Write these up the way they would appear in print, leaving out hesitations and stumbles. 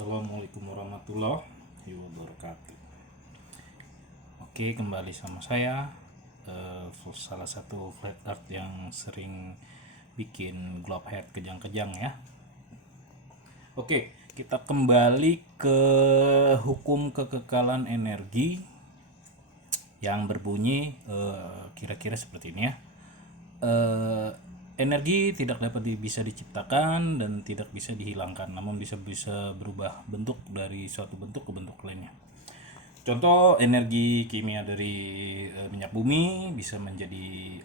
Assalamualaikum warahmatullahi wabarakatuh. Oke, kembali sama saya, salah satu flat earth yang sering bikin globe head kejang-kejang ya. Oke, kita kembali ke hukum kekekalan energi yang berbunyi kira-kira seperti ini ya. Energi tidak dapat bisa diciptakan dan tidak bisa dihilangkan, namun bisa berubah bentuk dari suatu bentuk ke bentuk lainnya. Contoh, energi kimia dari minyak bumi bisa menjadi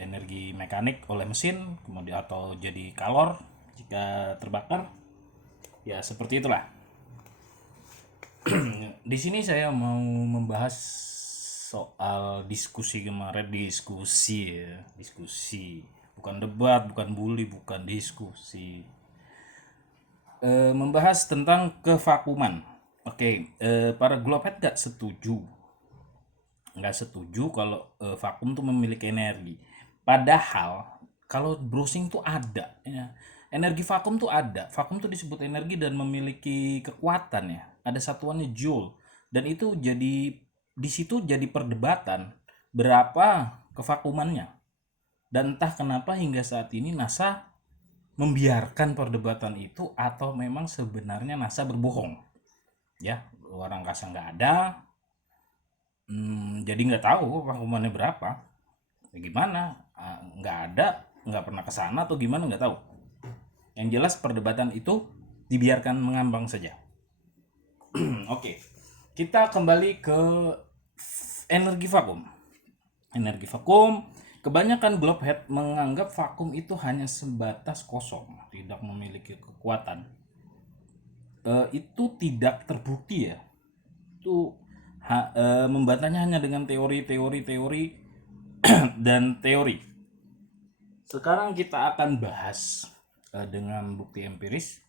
energi mekanik oleh mesin, kemudian atau jadi kalor jika terbakar. Ya, seperti itulah. Di sini saya mau membahas soal diskusi kemarin, diskusi, bukan debat, bukan bully, bukan diskusi. Membahas tentang kevakuman. Oke, para globhead nggak setuju kalau vakum tuh memiliki energi. Padahal kalau browsing tuh ada, ya. Energi vakum tuh ada. Vakum tuh disebut energi dan memiliki kekuatan ya. Ada satuannya joule, dan itu jadi di situ jadi perdebatan berapa kevakumannya. Dan entah kenapa hingga saat ini NASA membiarkan perdebatan itu, atau memang sebenarnya NASA berbohong. Ya, luar angkasa nggak ada, jadi nggak tahu vakumannya berapa. Ya gimana? Nggak ada, nggak pernah ke sana atau gimana, nggak tahu. Yang jelas perdebatan itu dibiarkan mengambang saja. Oke, kita kembali ke energi vakum. Energi vakum, kebanyakan globehead menganggap vakum itu hanya sebatas kosong, tidak memiliki kekuatan. Itu tidak terbukti ya. Itu membantahnya hanya dengan teori dan teori. Sekarang kita akan bahas dengan bukti empiris.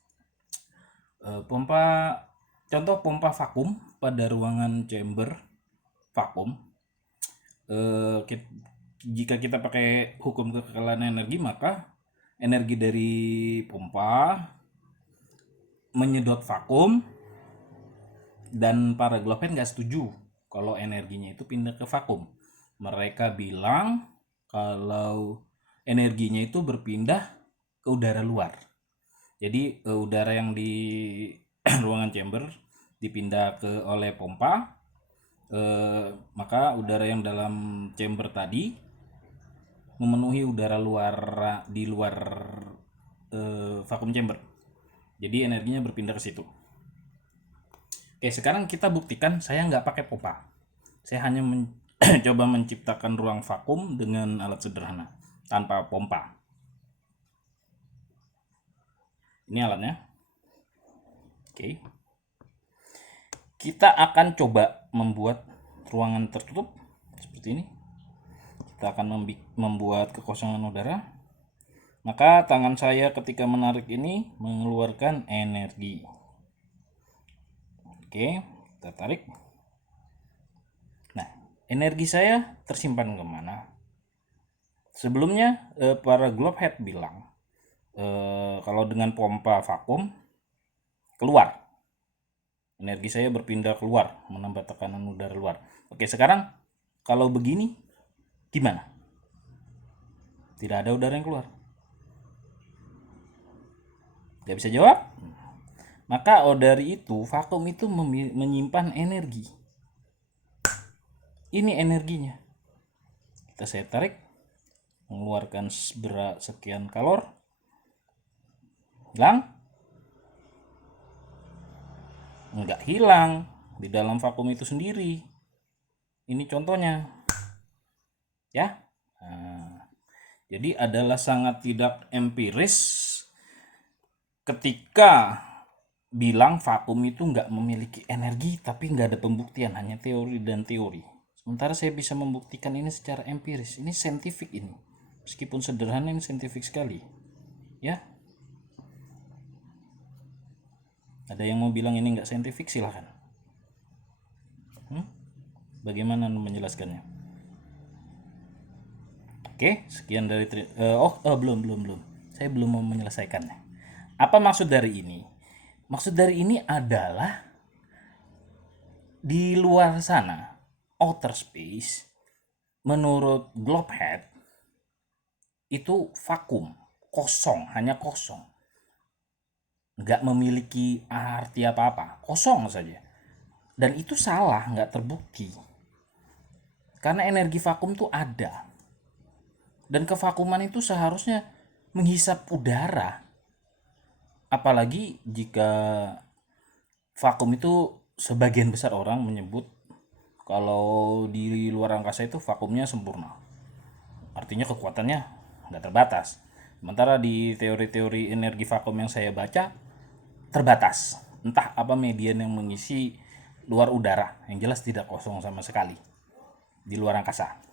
Contoh pompa vakum pada ruangan chamber vakum. Jika kita pakai hukum kekekalan energi, maka energi dari pompa menyedot vakum, dan para globehead nggak setuju kalau energinya itu pindah ke vakum. Mereka bilang kalau energinya itu berpindah ke udara luar. Jadi udara yang di ruangan chamber dipindah oleh pompa, maka udara yang dalam chamber tadi memenuhi udara luar di luar vakum chamber. Jadi energinya berpindah ke situ. Oke, sekarang kita buktikan. Saya nggak pakai pompa. Saya hanya coba menciptakan ruang vakum dengan alat sederhana tanpa pompa. Ini alatnya. Oke. Kita akan coba membuat ruangan tertutup seperti ini. Kita akan membuat kekosongan udara. Maka tangan saya ketika menarik ini mengeluarkan energi. Oke, kita tarik. Nah, energi saya tersimpan kemana? Sebelumnya para globehead bilang kalau dengan pompa vakum keluar, energi saya berpindah keluar, menambah tekanan udara luar. Oke, sekarang kalau begini gimana? Tidak ada udara yang keluar. Gak bisa jawab? Maka dari itu vakum itu menyimpan energi. Ini energinya. Saya tarik, mengeluarkan sekian kalor, hilang? Enggak hilang, di dalam vakum itu sendiri. Ini contohnya, ya. Jadi adalah sangat tidak empiris ketika bilang vakum itu nggak memiliki energi, tapi nggak ada pembuktian, hanya teori dan teori. Sementara saya bisa membuktikan ini secara empiris. Ini saintifik ini. Meskipun sederhana, ini saintifik sekali. Ya. Ada yang mau bilang ini nggak saintifik, silahkan. Bagaimana menjelaskannya? Oke, sekian dari belum. Saya belum mau menyelesaikannya. Apa maksud dari ini? Maksud dari ini adalah di luar sana, outer space, menurut Globehead itu vakum, kosong, hanya kosong, nggak memiliki arti apa-apa, kosong saja. Dan itu salah, nggak terbukti. Karena energi vakum tuh ada. Dan kevakuman itu seharusnya menghisap udara. Apalagi jika vakum itu sebagian besar orang menyebut kalau di luar angkasa itu vakumnya sempurna. Artinya kekuatannya nggak terbatas. Sementara di teori-teori energi vakum yang saya baca terbatas. Entah apa median yang mengisi luar udara, yang jelas tidak kosong sama sekali di luar angkasa.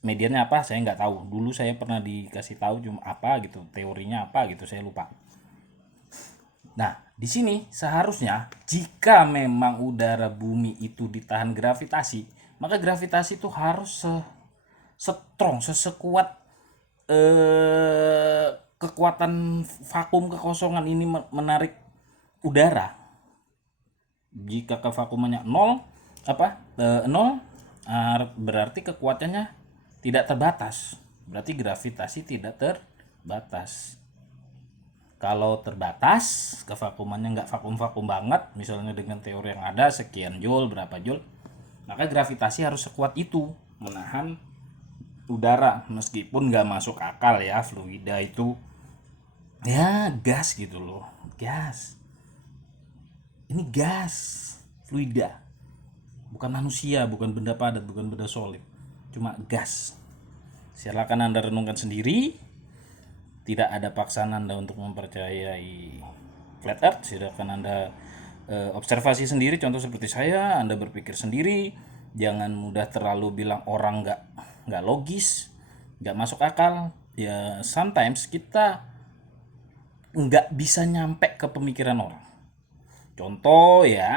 Mediannya apa saya nggak tahu. Dulu saya pernah dikasih tahu cuma apa gitu, teorinya apa gitu saya lupa. Nah, di sini seharusnya jika memang udara bumi itu ditahan gravitasi, maka gravitasi itu harus strong, sesekuat kekuatan vakum kekosongan ini menarik udara. Jika kevakumannya nol, nol, berarti kekuatannya tidak terbatas. Berarti gravitasi tidak terbatas. Kalau terbatas, kevakumannya nggak vakum-vakum banget, misalnya dengan teori yang ada sekian joule, berapa joule, maka gravitasi harus sekuat itu menahan udara, meskipun nggak masuk akal ya, fluida itu ya gas gitu loh, gas. Ini gas, fluida, bukan manusia, bukan benda padat, bukan benda solid, cuma gas. Silakan Anda renungkan sendiri. Tidak ada paksaan Anda untuk mempercayai flat earth. Silakan Anda observasi sendiri, contoh seperti saya. Anda berpikir sendiri, jangan mudah terlalu bilang orang nggak logis, nggak masuk akal. Ya sometimes kita nggak bisa nyampe ke pemikiran orang. Contoh ya,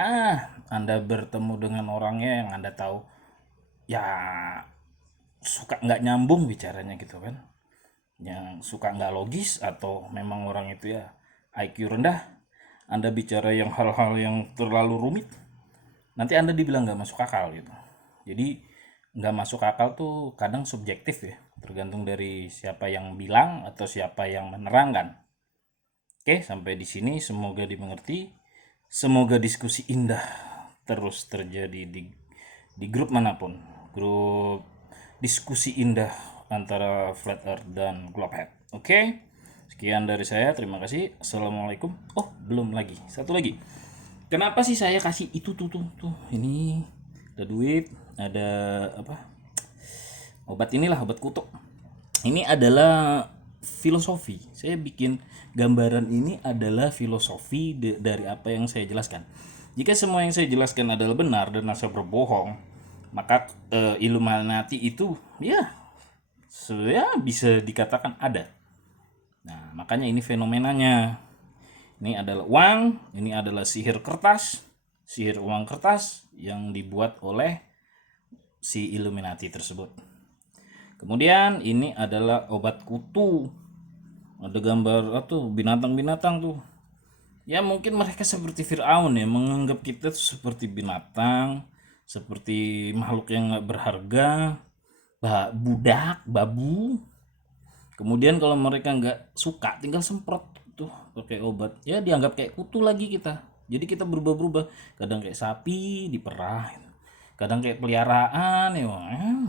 Anda bertemu dengan orangnya yang Anda tahu ya suka nggak nyambung bicaranya gitu kan, yang suka nggak logis, atau memang orang itu ya IQ rendah. Anda bicara yang hal-hal yang terlalu rumit, nanti Anda dibilang nggak masuk akal gitu. Jadi nggak masuk akal tuh kadang subjektif ya, tergantung dari siapa yang bilang atau siapa yang menerangkan. Oke, sampai di sini semoga dimengerti. Semoga diskusi indah terus terjadi di grup manapun. Grup diskusi indah antara Flat Earth dan Globehead. Oke, sekian dari saya. Terima kasih. Assalamualaikum. Oh, belum lagi. Satu lagi. Kenapa sih saya kasih itu tuh. Ini ada duit, ada apa? Obat inilah, obat kutuk. Ini adalah filosofi. Saya bikin gambaran ini adalah filosofi dari apa yang saya jelaskan. Jika semua yang saya jelaskan adalah benar dan saya berbohong, maka Illuminati itu ya sebenarnya bisa dikatakan ada. Nah, makanya ini fenomenanya. Ini adalah uang, ini adalah sihir kertas, sihir uang kertas yang dibuat oleh si Illuminati tersebut. Kemudian ini adalah obat kutu. Ada gambar tuh binatang-binatang tuh. Ya mungkin mereka seperti Fir'aun ya, menganggap kita seperti binatang, seperti makhluk yang gak berharga, budak, babu. Kemudian kalau mereka nggak suka, tinggal semprot tuh pakai obat. Ya dianggap kayak kutu lagi kita. Jadi kita berubah-berubah. Kadang kayak sapi diperah, kadang kayak peliharaan ya.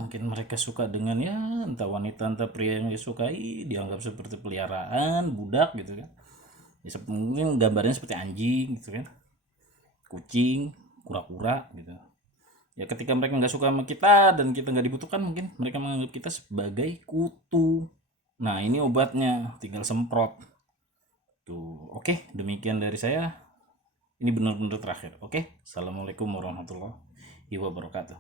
Mungkin mereka suka dengan ya entah wanita entah pria yang disukai dianggap seperti peliharaan, budak gitu kan. Ya, mungkin gambarnya seperti anjing gitu kan, kucing, kura-kura gitu. Ya ketika mereka nggak suka sama kita dan kita nggak dibutuhkan, mungkin mereka menganggap kita sebagai kutu. Nah ini obatnya, tinggal semprot tuh. Oke, demikian dari saya. Ini benar-benar terakhir. Oke, assalamualaikum warahmatullahi wabarakatuh.